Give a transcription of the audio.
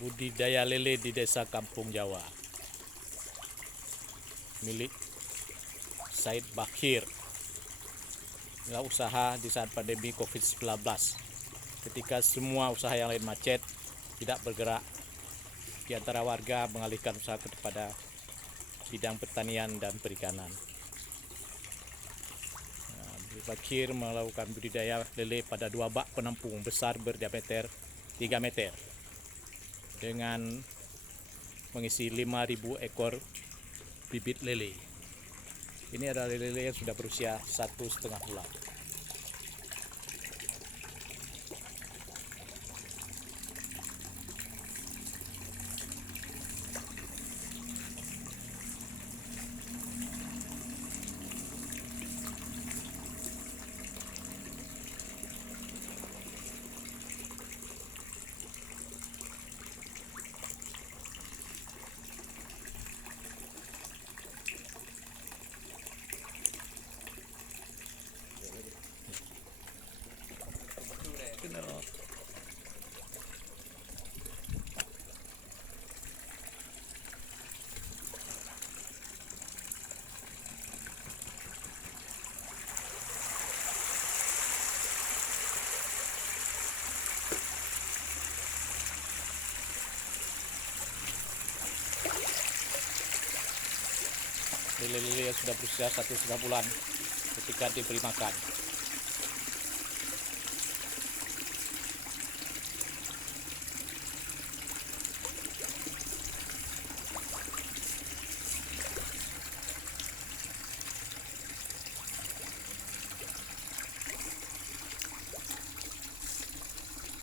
budidaya lele di Desa Kampung Jawa milik Said Bakir. Inilah usaha di saat pandemi COVID-19, ketika semua usaha yang lain macet, tidak bergerak, di antara warga mengalihkan usaha kepada bidang pertanian dan perikanan. Bakir melakukan budidaya lele pada 2 bak penampung besar berdiameter 3 meter dengan mengisi 5.000 ekor bibit lele. Ini adalah lele yang sudah berusia 1,5 bulan. Lele-lele yang sudah berusia 1,5 bulan ketika diberi makan.